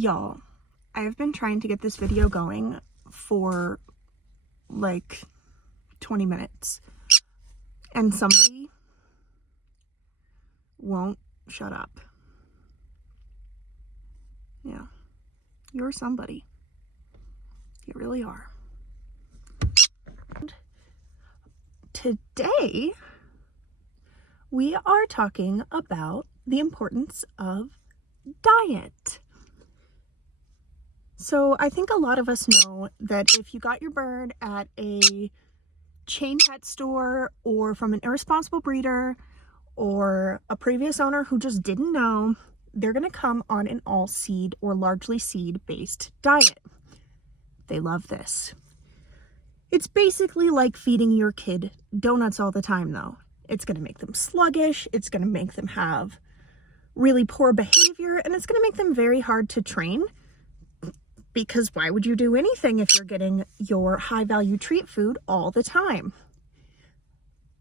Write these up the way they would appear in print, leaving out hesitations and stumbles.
Y'all, I have been trying to get this video going for like 20 minutes and somebody won't shut up. Yeah, you're somebody. You really are. Today, we are talking about the importance of diet. So I think a lot of us know that if you got your bird at a chain pet store or from an irresponsible breeder or a previous owner who just didn't know, they're going to come on an all seed or largely seed based diet. They love this. It's basically like feeding your kid donuts all the time though. It's going to make them sluggish. It's going to make them have really poor behavior, and it's going to make them very hard to train. Because why would you do anything if you're getting your high value treat food all the time?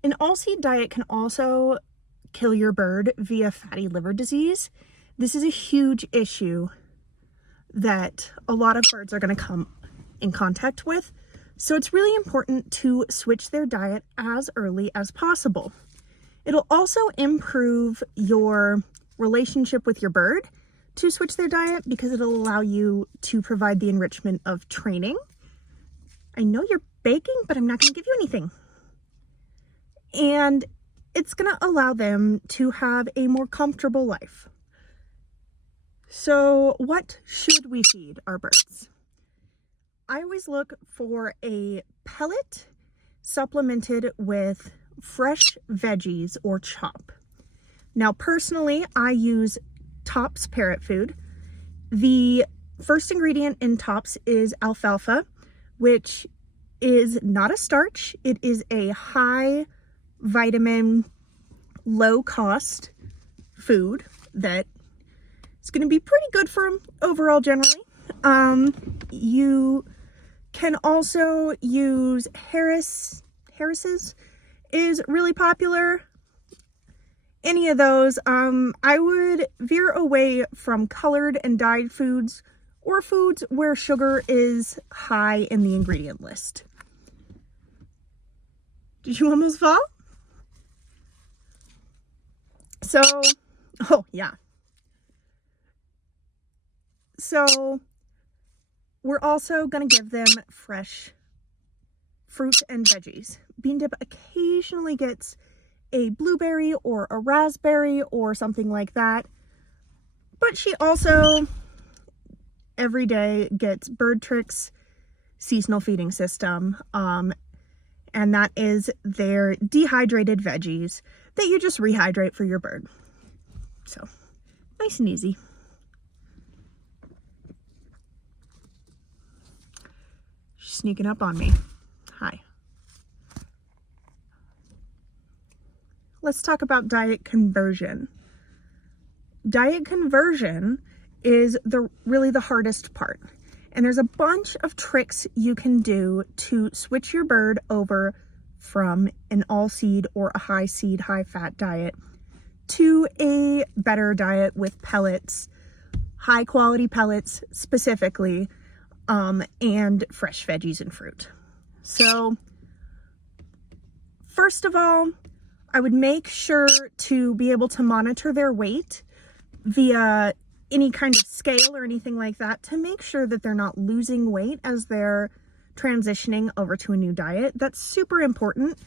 An all seed diet can also kill your bird via fatty liver disease. This is a huge issue that a lot of birds are going to come in contact with. So it's really important to switch their diet as early as possible. It'll also improve your relationship with your bird to switch their diet because it'll allow you to provide the enrichment of training. I know you're baking, but I'm not going to give you anything. And it's going to allow them to have a more comfortable life. So what should we feed our birds? I always look for a pellet supplemented with fresh veggies or chop. Now, personally, I use Tops parrot food. The first ingredient in Tops is alfalfa, which is not a starch. It is a high vitamin, low cost food that is going to be pretty good for them overall generally. You can also use Harris's is really popular. Any of those. I would veer away from colored and dyed foods or foods where sugar is high in the ingredient list. Did you almost fall? So, oh yeah. So we're also going to give them fresh fruit and veggies. Bean Dip occasionally gets a blueberry or a raspberry or something like that. But she also every day gets Bird Trick's seasonal feeding system. And that is their dehydrated veggies that you just rehydrate for your bird. So nice and easy. She's sneaking up on me. Hi. Let's talk about diet conversion. Diet conversion is really the hardest part. And there's a bunch of tricks you can do to switch your bird over from an all seed or a high seed, high fat diet to a better diet with pellets, high quality pellets specifically, and fresh veggies and fruit. So first of all, I would make sure to be able to monitor their weight via any kind of scale or anything like that to make sure that they're not losing weight as they're transitioning over to a new diet. That's super important.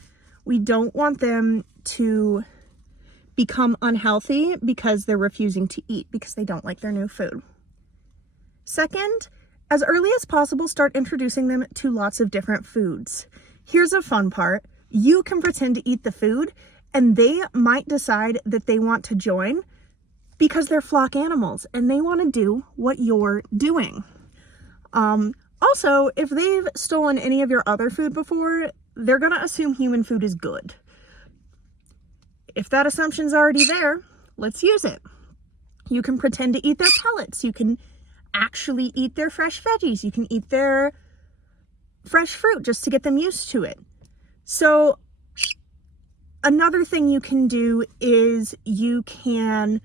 We don't want them to become unhealthy because they're refusing to eat because they don't like their new food. Second, as early as possible, start introducing them to lots of different foods. Here's a fun part. You can pretend to eat the food and they might decide that they want to join because they're flock animals and they want to do what you're doing. Also, if they've stolen any of your other food before, they're going to assume human food is good. If that assumption's already there, let's use it. You can pretend to eat their pellets. You can actually eat their fresh veggies. You can eat their fresh fruit just to get them used to it. So another thing you can do is you can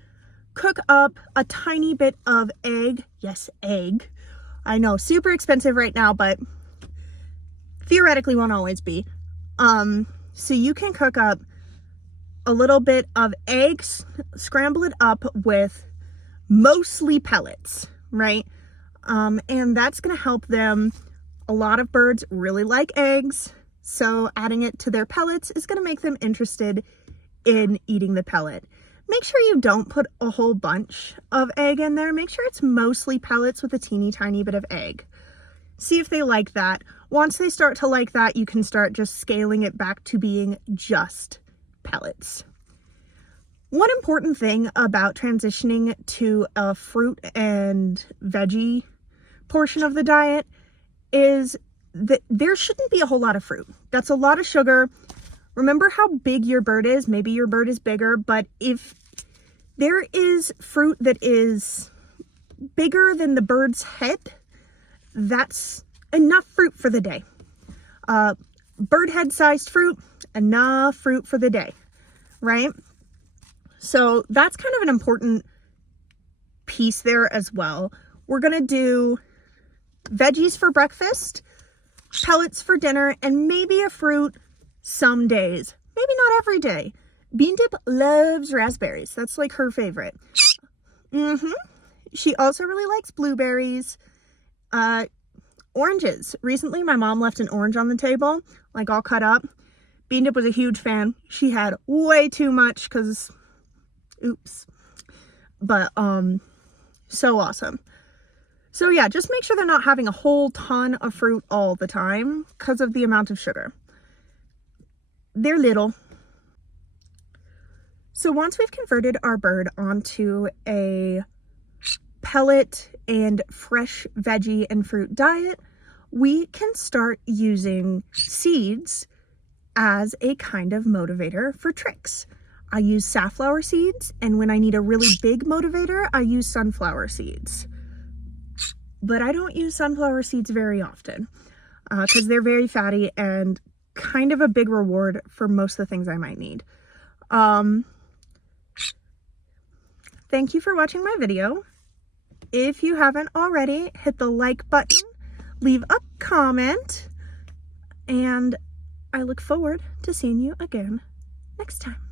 cook up a tiny bit of egg. Yes, egg. I know, super expensive right now, but theoretically won't always be. So you can cook up a little bit of eggs, scramble it up with mostly pellets, right? And that's going to help them. A lot of birds really like eggs, so adding it to their pellets is going to make them interested in eating the pellet. Make sure you don't put a whole bunch of egg in there. Make sure it's mostly pellets with a teeny tiny bit of egg. See if they like that. Once they start to like that, you can start just scaling it back to being just pellets. One important thing about transitioning to a fruit and veggie portion of the diet is that there shouldn't be a whole lot of fruit. That's a lot of sugar. Remember how big your bird is. Maybe your bird is bigger, but if there is fruit that is bigger than the bird's head, that's enough fruit for the day. Bird head sized fruit, enough fruit for the day, right? So that's kind of an important piece there as well. We're going to do veggies for breakfast, pellets for dinner, and maybe a fruit some days. Maybe not every day. Bean Dip loves raspberries. That's like her favorite. She also really likes blueberries. Oranges. Recently, my mom left an orange on the table, like all cut up. Bean Dip was a huge fan. She had way too much because, oops. But, so awesome. So yeah, just make sure they're not having a whole ton of fruit all the time because of the amount of sugar. They're little. So once we've converted our bird onto a pellet and fresh veggie and fruit diet, we can start using seeds as a kind of motivator for tricks. I use safflower seeds, and when I need a really big motivator, I use sunflower seeds. But I don't use sunflower seeds very often because they're very fatty and kind of a big reward for most of the things I might need. Thank you for watching my video. If you haven't already, hit the like button, leave a comment, and I look forward to seeing you again next time.